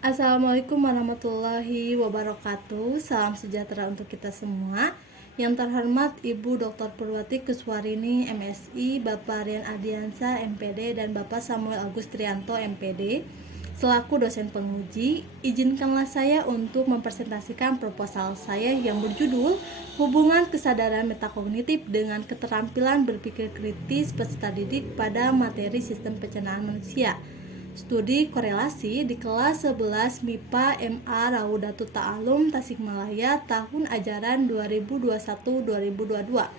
Assalamualaikum warahmatullahi wabarakatuh. Salam sejahtera untuk kita semua. Yang terhormat Ibu Dr. Purwati Kuswarini MSI, Bapak Rian Ardiansa MPD, dan Bapak Samuel Agustrianto MPD selaku dosen penguji. Izinkanlah saya untuk mempresentasikan proposal saya yang berjudul Hubungan Kesadaran Metakognitif dengan Keterampilan Berpikir Kritis Peserta Didik pada Materi Sistem Pencernaan Manusia. Studi korelasi di kelas 11 MIPA MA Raudatul Ta'alum Tasikmalaya tahun ajaran 2021-2022.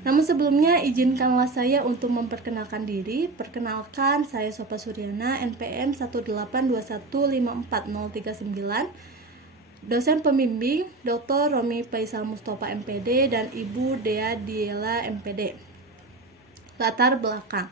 Namun sebelumnya izinkanlah saya untuk memperkenalkan diri. Perkenalkan, saya Sofa Suryana, NPM 182154039, dosen pembimbing Dr. Romi Faisal Mustafa MPD dan Ibu Dea Diela MPD. Latar belakang.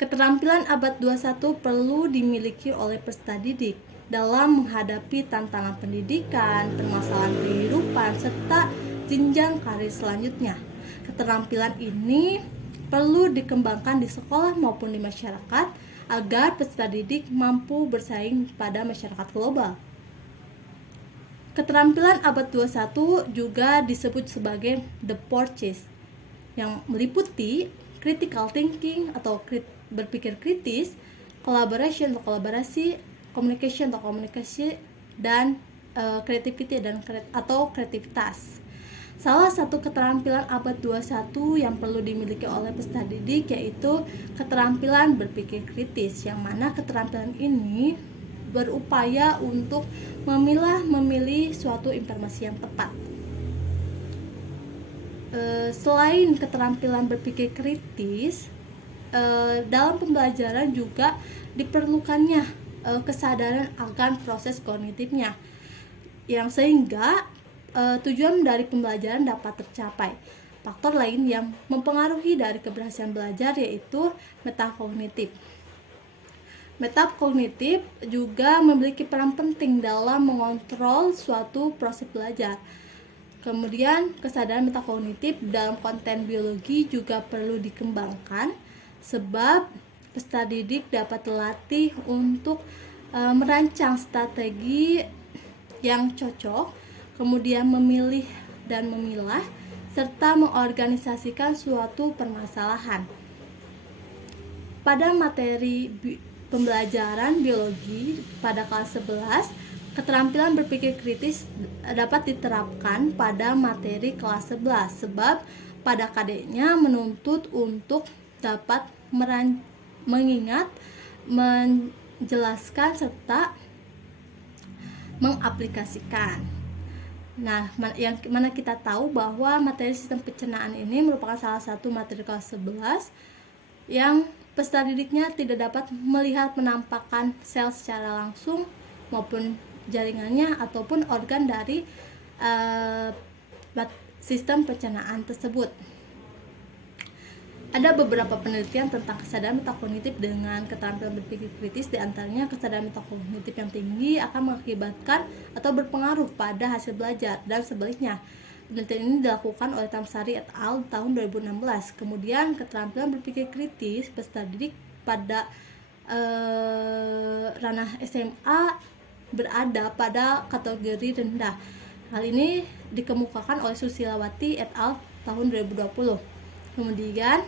Keterampilan abad 21 perlu dimiliki oleh peserta didik dalam menghadapi tantangan pendidikan, permasalahan kehidupan, serta jenjang karir selanjutnya. Keterampilan ini perlu dikembangkan di sekolah maupun di masyarakat agar peserta didik mampu bersaing pada masyarakat global. Keterampilan abad 21 juga disebut sebagai the Porches, yang meliputi critical thinking atau berpikir kritis, collaboration atau kolaborasi, communication atau komunikasi, dan creativity atau kreativitas. Salah satu keterampilan abad 21 yang perlu dimiliki oleh peserta didik yaitu keterampilan berpikir kritis, yang mana keterampilan ini berupaya untuk memilih suatu informasi yang tepat. Selain keterampilan berpikir kritis, dalam pembelajaran juga diperlukannya kesadaran akan proses kognitifnya, yang sehingga tujuan dari pembelajaran dapat tercapai. Faktor lain yang mempengaruhi dari keberhasilan belajar yaitu metakognitif. Metakognitif juga memiliki peran penting dalam mengontrol suatu proses belajar. Kemudian kesadaran metakognitif dalam konten biologi juga perlu dikembangkan, sebab peserta didik dapat terlatih untuk merancang strategi yang cocok, kemudian memilih dan memilah, serta mengorganisasikan suatu permasalahan. Pada materi pembelajaran biologi pada kelas 11, keterampilan berpikir kritis dapat diterapkan pada materi kelas 11, sebab pada KD-nya menuntut untuk dapat mengingat, menjelaskan, serta mengaplikasikan. Nah, yang mana kita tahu bahwa materi sistem pencernaan ini merupakan salah satu materi kelas 11 yang peserta didiknya tidak dapat melihat penampakan sel secara langsung maupun jaringannya ataupun organ dari sistem pencernaan tersebut. Ada beberapa penelitian tentang kesadaran metakognitif dengan keterampilan berpikir kritis, diantaranya kesadaran metakognitif yang tinggi akan mengakibatkan atau berpengaruh pada hasil belajar dan sebaliknya. Penelitian ini dilakukan oleh Tamsari et al. Tahun 2016. Kemudian keterampilan berpikir kritis peserta didik pada ranah SMA berada pada kategori rendah. Hal ini dikemukakan oleh Susilawati et al. Tahun 2020. Kemudian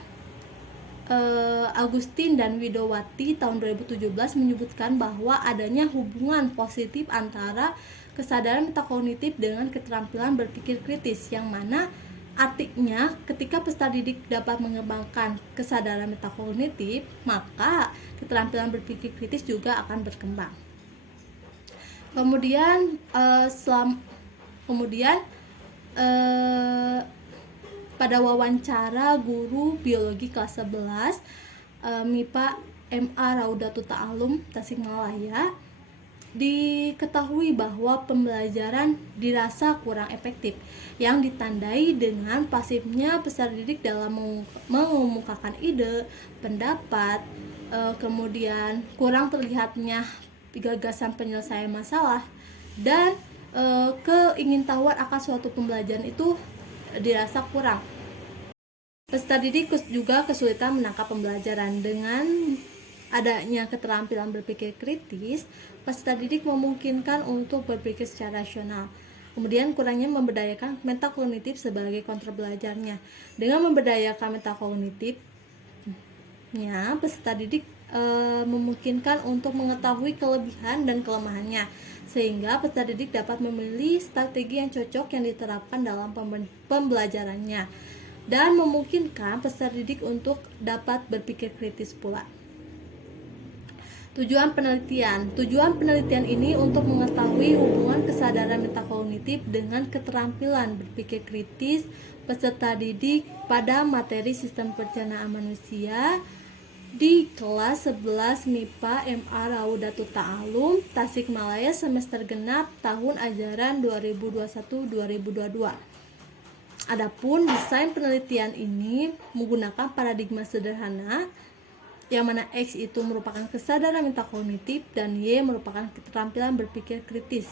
Agustin dan Widowati tahun 2017 menyebutkan bahwa adanya hubungan positif antara kesadaran metakognitif dengan keterampilan berpikir kritis, yang mana artinya ketika peserta didik dapat mengembangkan kesadaran metakognitif, maka keterampilan berpikir kritis juga akan berkembang. Kemudian pada wawancara guru biologi kelas 11 MIPA MA Raudatul Ta'alum Tasikmalaya, diketahui bahwa pembelajaran dirasa kurang efektif, yang ditandai dengan pasifnya peserta didik dalam mengemukakan ide, pendapat, kemudian kurang terlihatnya gagasan penyelesaian masalah, dan keingintahuan akan suatu pembelajaran itu dirasa kurang. Peserta didik juga kesulitan menangkap pembelajaran dengan adanya keterampilan berpikir kritis, peserta didik memungkinkan untuk berpikir secara rasional. Kemudian kurangnya memberdayakan metakognitif sebagai kontrol belajarnya. Dengan memberdayakan metakognitifnya, peserta didik memungkinkan untuk mengetahui kelebihan dan kelemahannya, sehingga peserta didik dapat memilih strategi yang cocok yang diterapkan dalam pembelajarannya, dan memungkinkan peserta didik untuk dapat berpikir kritis pula. Tujuan penelitian ini untuk mengetahui hubungan kesadaran metakognitif dengan keterampilan berpikir kritis peserta didik pada materi sistem perencanaan manusia di kelas 11 MIPA MA Raudatul Ta'alum Tasikmalaya semester genap tahun ajaran 2021-2022. Adapun desain penelitian ini menggunakan paradigma sederhana, yang mana X itu merupakan kesadaran metakognitif dan Y merupakan keterampilan berpikir kritis.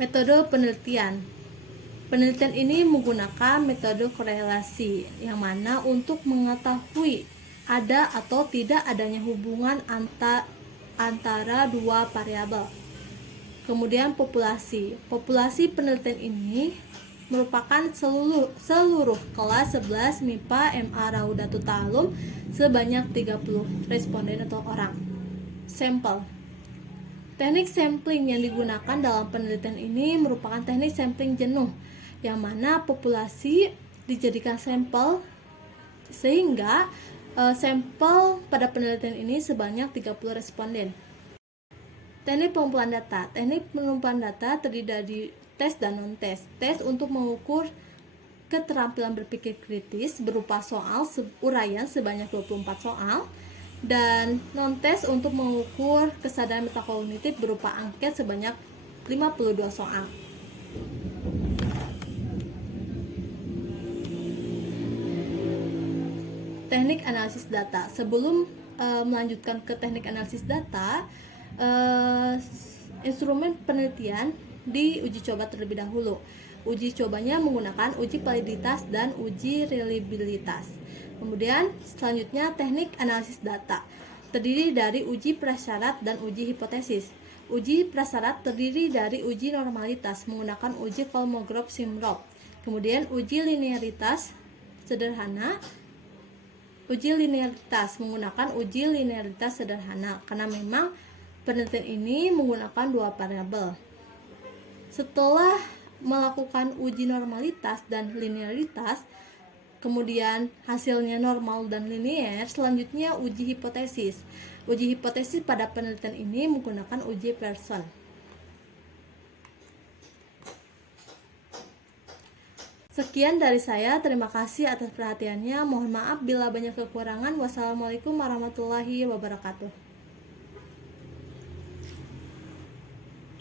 Metode penelitian ini menggunakan metode korelasi, yang mana untuk mengetahui ada atau tidak adanya hubungan antara dua variabel. Kemudian populasi penelitian ini merupakan seluruh kelas 11 MIPA MA Raudatul Ta'alum sebanyak 30 responden atau orang. Sampel. Teknik sampling yang digunakan dalam penelitian ini merupakan teknik sampling jenuh, yang mana populasi dijadikan sampel, sehingga sampel pada penelitian ini sebanyak 30 responden. Teknik pengumpulan data terdiri dari tes dan non-tes. Tes untuk mengukur keterampilan berpikir kritis berupa soal uraian sebanyak 24 soal, dan non-tes untuk mengukur kesadaran metakognitif berupa angket sebanyak 52 soal. Teknik analisis data. Sebelum melanjutkan ke teknik analisis data, instrumen penelitian diuji coba terlebih dahulu. Uji cobanya menggunakan uji validitas dan uji reliabilitas. Kemudian selanjutnya teknik analisis data terdiri dari uji prasyarat dan uji hipotesis. Uji prasyarat terdiri dari uji normalitas menggunakan uji Kolmogorov-Simrov. Kemudian uji linearitas sederhana. Uji linearitas menggunakan uji linearitas sederhana karena memang penelitian ini menggunakan dua variabel. Setelah melakukan uji normalitas dan linearitas, kemudian hasilnya normal dan linear, selanjutnya uji hipotesis. Uji hipotesis pada penelitian ini menggunakan uji Pearson. Sekian dari saya, terima kasih atas perhatiannya. Mohon maaf bila banyak kekurangan. Wassalamualaikum warahmatullahi wabarakatuh.